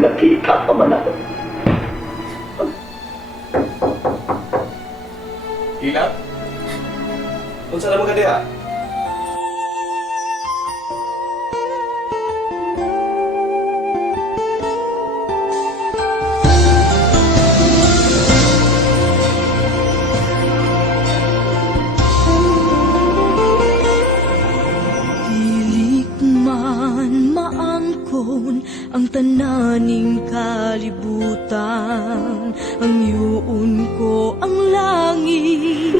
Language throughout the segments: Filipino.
kung nakita pa man ako. Hilap? Unsa naman ka diha? Maangkon ang tananing kalibutan, ang yuon ko ang langit.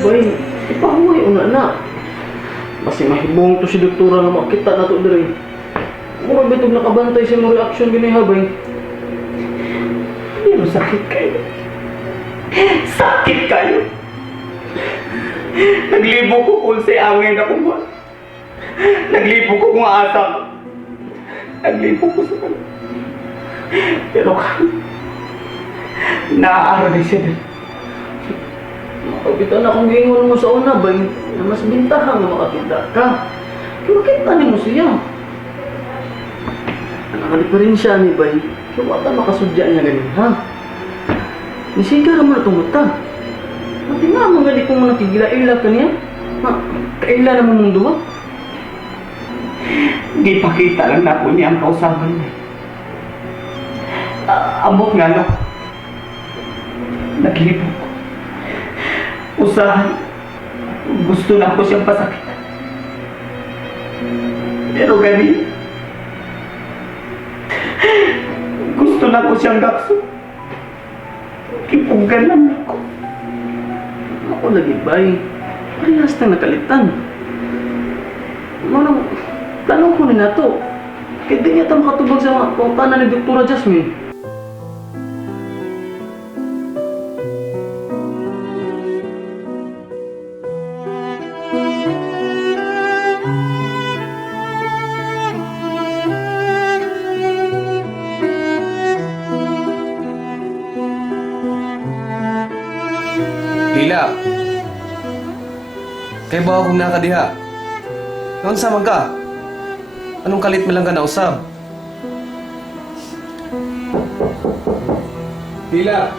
Bay, ipahuay una na. Basi mahibong to si doktora nga makita na to diri. Mura bitog nakabantay sa mga reaksyon gini ha, bay. Pero sakit kayo. Sakit kayo. Naglibo ko kung sa angin ako ba. Naglibo ko kung asam. Naglibo ko sa kanila. Pero naaaraw siya din. Makabitan akong gingon mo sa una ba na mas bintahan na makakita ka. Kaya makita niyo mo siya. Ang nakadiferensya ni Bay, kaya wata makasudya niya ganun, ha? Nisiga ka mo na itong mata. Mati nga mga di kong nakigila-ila ka niya. Ha? Kaila na mo mong duwa? Di pakita lang na po niya ang kausaban niya. Amot nga no. Naglibog ko. Usahan. Gusto na ko siyang pasakitan. Pero gani. Gusto na ko siyang gakso. Kipugan lang ako. Ako lagi bay. Parehas na nakalitan. Manang tanong ko na to. Kaya di niya ito makatubag sa mga pautanan ni Dr. Jasmine. Lila. Kay ba akong nakadiha? Noon sa ka? Anong kalit mo lang ka nausab? Lila.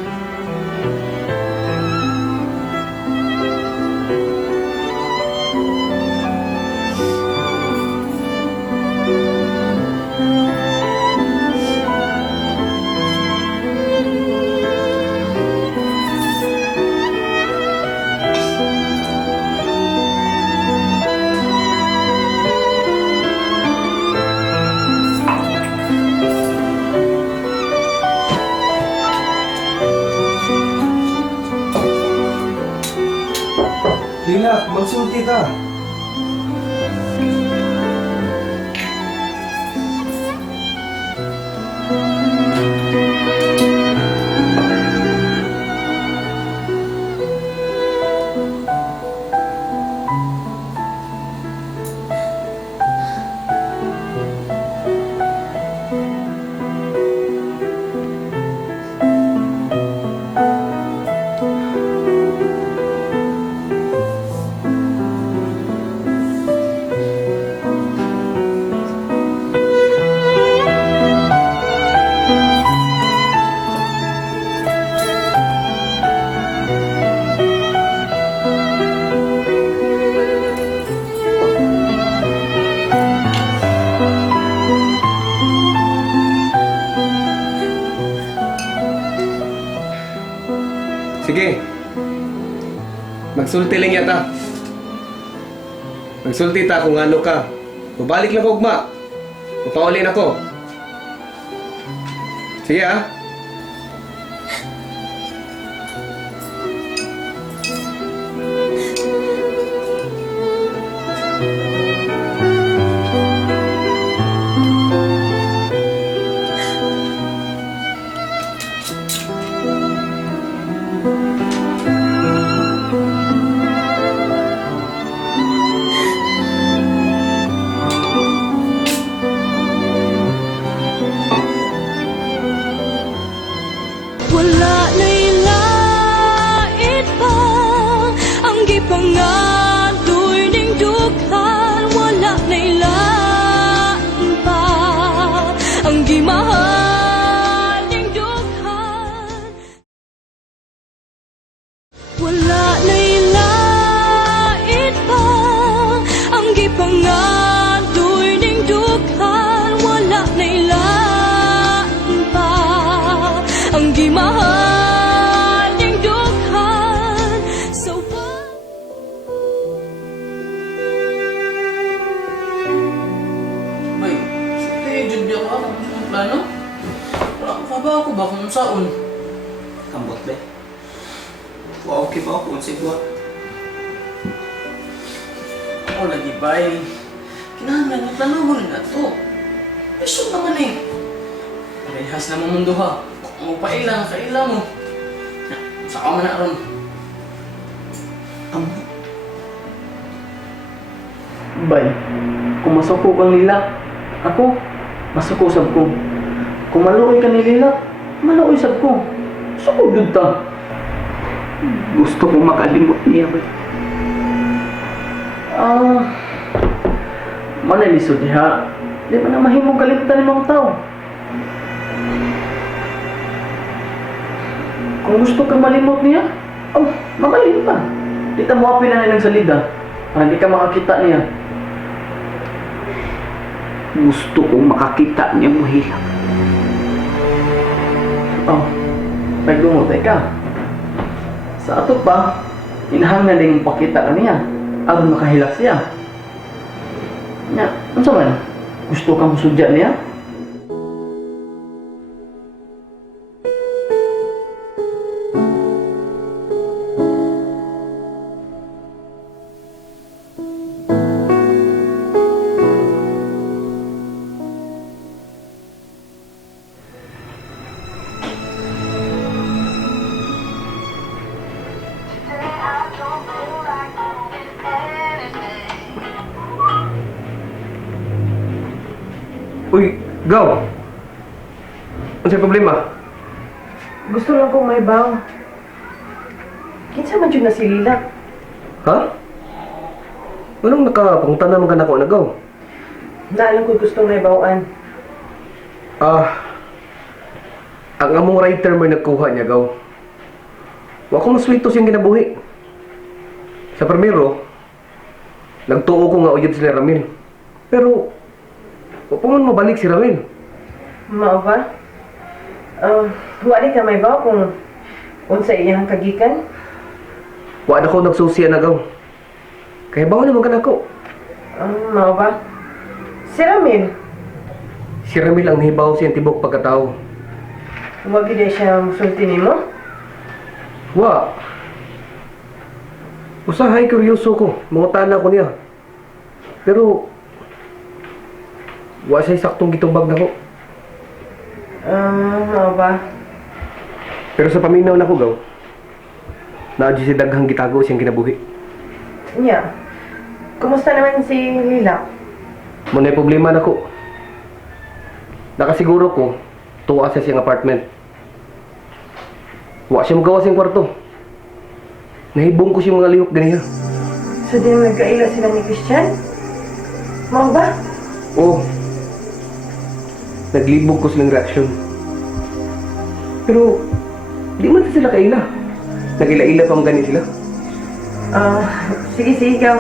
Lila, magsulti ka. Sige. Magsulti lang yata. Magsulti ta kung ano ka. Babalik lang ko ugma. Papaulin ako. Sige ah. wala na'y lait pa ang gipangadoy ning dughan, wala na'y lain pa ang gimahal ning dughan. So Bay, sige, dyan di ako ang plano. Wala ako ba kung saan? Kambot ba? Okay ba ako kung sigwa? Ako lagi, bay. Kinahanglan yung planahon na to. Isyo naman eh. Parehas na mo mundo ha. Kung paila, kaila mo. Saka man na ron. Amo. Bay, kung masuko kang lila, ako, masuko sab ko. Kung maluoy ka ni lila, maluoy sab ko. Suko yun ta. Gusto ko makalimot niya ba? Manalisod niya. Di ba na mahimong kalimutan ng mga tao? Kung gusto kang malimot niya, mamalim pa. Di ta mo apin na ng salida. Hindi ka makakita niya. Gusto kong makakita niya mo hilak. Nagdungotay ka. Sa ato pa, inahanglan din pakita ka niya. Aron makahilak siya. Nya, ano sa man? Gusto kang sudya niya? Uy, Gaw! Ano sa'yo problema? Gusto lang kong may baw. Kinsa man dyan na si Lila. Ha? Anong nakapunta naman ka na ko na, Gaw? Naalam ko gusto may bawan. Ang among writer mo nagkuha niya, Gaw. Wa ko maswito siyang ginabuhi. Sa primero, nagtuo ko nga uyab sila Ramil. Pero, wa pa man mabalik si Ramil. Mao ba? Wali ka may baw kung unsa iyang kagikan? Wa na ko nagsusiya na, Gaw. Kaya bawa naman ka na ko. Mao ba? Si Ramil, Si Ramil ang nahibaw siyang tibok pagkatao. wag gid siya musulti nimo? Wa. Usahay kuryoso ko, mangutana ko niya. Pero, wa siya saktong gitubag na ko. Mao ba? Pero sa paminaw na ko, Gaw, naadyo si daghang gitago siyang kinabuhi. Nya. Kumusta naman si Lila? Muna'y problema na ko. Nakasiguro ko, tuwa siya siyang apartment. Wa siya magawa siyang kwarto. Nahibong ko siyang mga lihok ganiya. So din nagkaila sila ni Christian? Mao ba? Oo. Naglibog ko silang reaksyon. Pero, di man sila kaila. Nagila-ila pa gani sila. Sige, ikaw.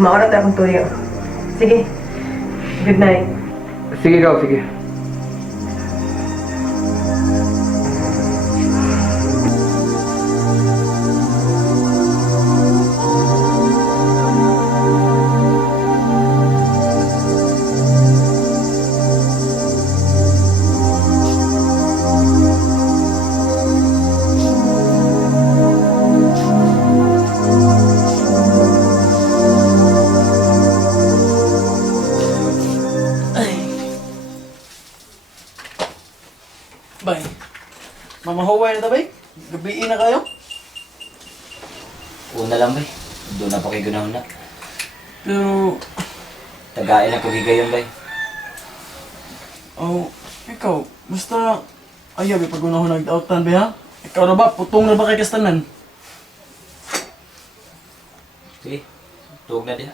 Maorat akong tuyo. Sige. Good night. Sige, Gaw, sige. Bay, mamahuway na ta, bay? Gabiin na kayo? Una lang bay. Doon na pa kayo gunahon na. Pero, Tagain ako gigayon bay. ikaw, basta ayaw, bay, pag unahon nag-outan, bay, ha? Ikaw na ba? Putong na ba kay kastanan? Sige. Tuog na diha.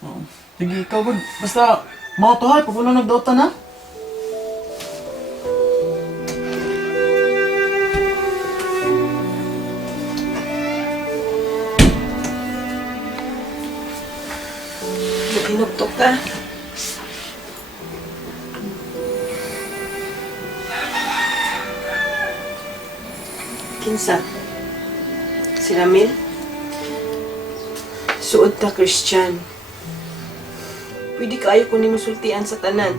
Oo. Sige, ikaw, good. Basta, mga to, ha? Pag unahon nag-outan, ha? Hinugtok ka. Kinsa? Si Ramil? Suod ta, Christian. Pwede kaayo ko ni musultian sa tanan.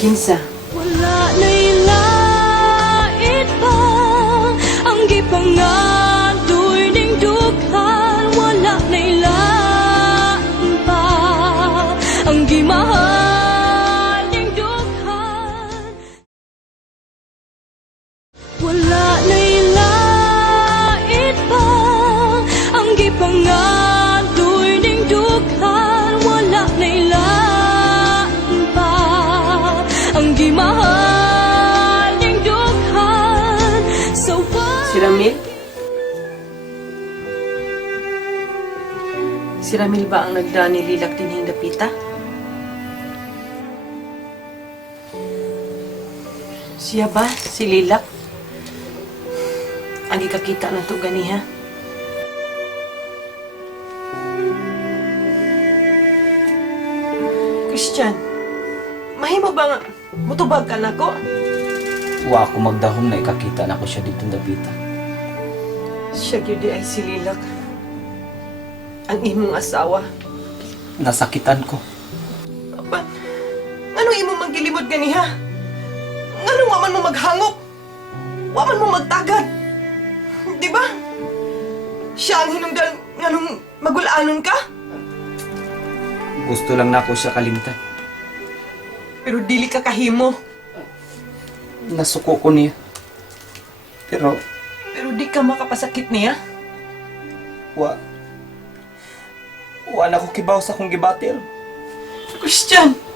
Kinsa? Wala na'y lait pa ang gipangadoy ning dughan. Wala na'y lain pa ang gimahal ning dughan. Wala na'y lait pa ang gipangadoy ning dughan. Wala na'y lain pa ang gimahal ning dughan. So Si Ramil? Si Ramil ba ang nagdani lilak din hing dapita? Siya ba? Si Lilak? Ang ikakita na to ganiha? Christian, mahimo ba nga mutubag ka na ko? Wa ako magdahom na ikakita na ko siya dito dapita. Siya gyud di ay si Lilak. Ang imong asawa. Nasakitan ko. Apan, anong imong maggilimod ganiha? Anong waman mo maghangop? Waman mo magtagad? Di ba? Siya ang hinungdan nganong magulaanon ka? Gusto lang na ako siya kalimtan. Pero dili ka kahimo. Nasuko ko niya. Pero Pero di ka makapasakit niya. wa na ko kibaw sa akong gibatil. Christian!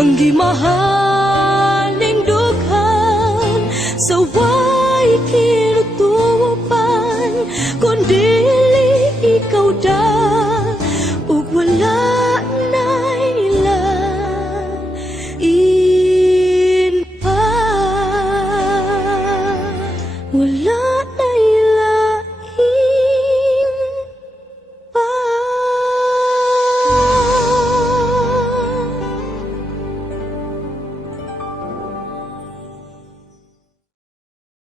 ang gimahaling dughan sa way kinutupan kundi